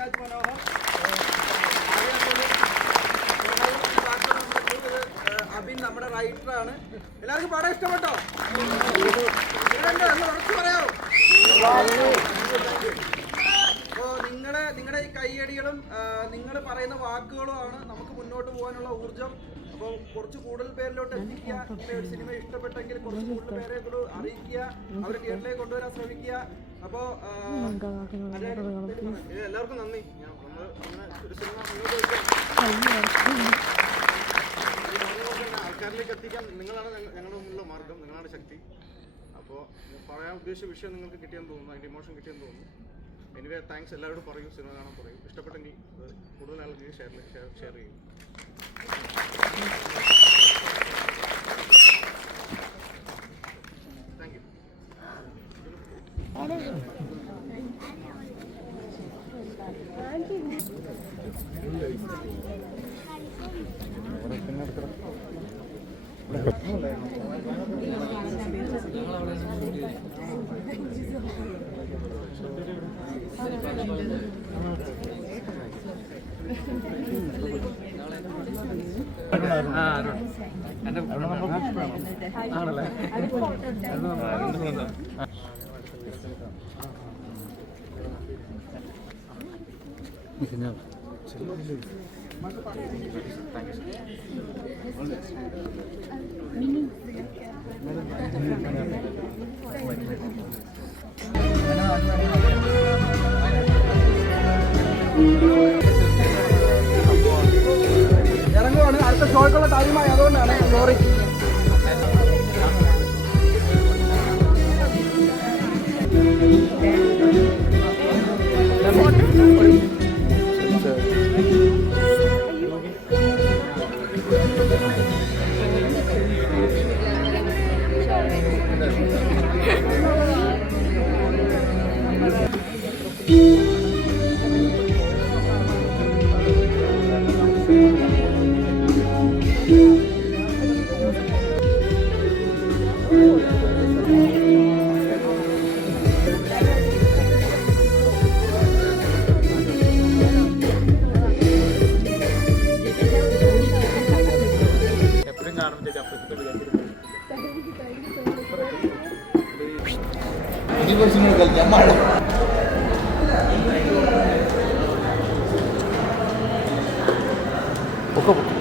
പൃഥ്വിരാജ് മനോഹർ, അബിൻ നമ്മുടെ റൈറ്ററാണ്. എല്ലാവർക്കും പടം ഇഷ്ടപ്പെട്ടോ? ഉറച്ചു പറയാമോ? അപ്പോൾ നിങ്ങളുടെ ഈ കയ്യടികളും നിങ്ങൾ പറയുന്ന വാക്കുകളുമാണ് നമുക്ക് മുന്നോട്ട് പോകാനുള്ള ഊർജം. അപ്പോൾ കുറച്ച് കൂടുതൽ പേരിലോട്ട് എത്തിക്കുക. ഇങ്ങനെ ഒരു സിനിമ ഇഷ്ടപ്പെട്ടെങ്കിൽ കുറച്ച് കൂടുതൽ പേരെ കൂടെ അറിയിക്കുക, അവർ തിയേറ്ററിലേക്ക് കൊണ്ടുവരാൻ ശ്രമിക്കുക. അപ്പോൾ എല്ലാവർക്കും നന്ദി. ഒരു സിനിമ ആൾക്കാരിലേക്ക് എത്തിക്കാൻ നിങ്ങളാണ് ഞങ്ങളുടെ മുന്നിലുള്ള മാർഗം, നിങ്ങളാണ് ശക്തി. അപ്പോൾ പറയാൻ ഉദ്ദേശിച്ച വിഷയം നിങ്ങൾക്ക് കിട്ടിയെന്ന് തോന്നുന്നു, അതിൻ്റെ ഇമോഷൻ കിട്ടിയെന്ന് തോന്നുന്നു. Anyway thanks. എല്ലാവരോടും പറയൂ, സിനിമ കാണാൻ പറയൂ. ഇഷ്ടപ്പെട്ടെങ്കിൽ കൂടുതൽ ആളുകൾ ഷെയർ ചെയ്യും. Thank you. ഇറങ്ങുവാണ്. അടുത്ത ഷോയ്ക്കുള്ള ടൈമായി, അതുകൊണ്ടാണ്. സോറി. Poco a poco.